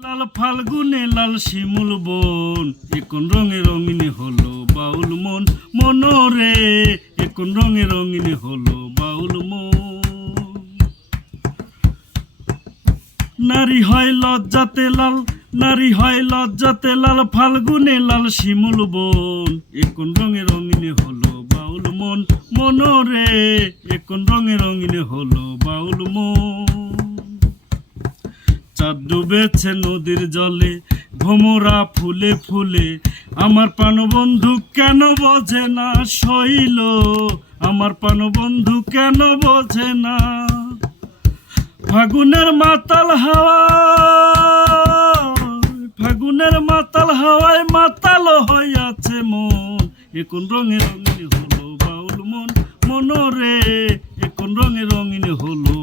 লাল ফাল্গুনে লাল শিমুল বন, এখন রঙে রঙিনে হলো বাউল মন। মনরে এখন রঙে রঙিনে হলো বাউল মন। নারী হয় লজ্জাতে লাল, নারী হয় লজ্জাতে লাল, ফাল্গুনে লাল শিমুল বন, এখন রঙে রঙিনে হলো বাউল মন। মনরে এখন রঙে রঙিনে হলো বাউল মন। চাঁদ ডুবেছে নদীর জলে, ভোমরা ফুলে ফুলে, আমার প্রাণবন্ধু কেন বোঝে না শৈল, আমার প্রাণবন্ধু কেন বোঝে না। ফাগুনের মাতাল হাওয়া, ফাগুনের মাতাল হাওয়ায় মাতাল হইয়াছে মন, এখন রঙে রঙিন হলো বাউল মন। মনরে এখন রঙে রঙিন হলো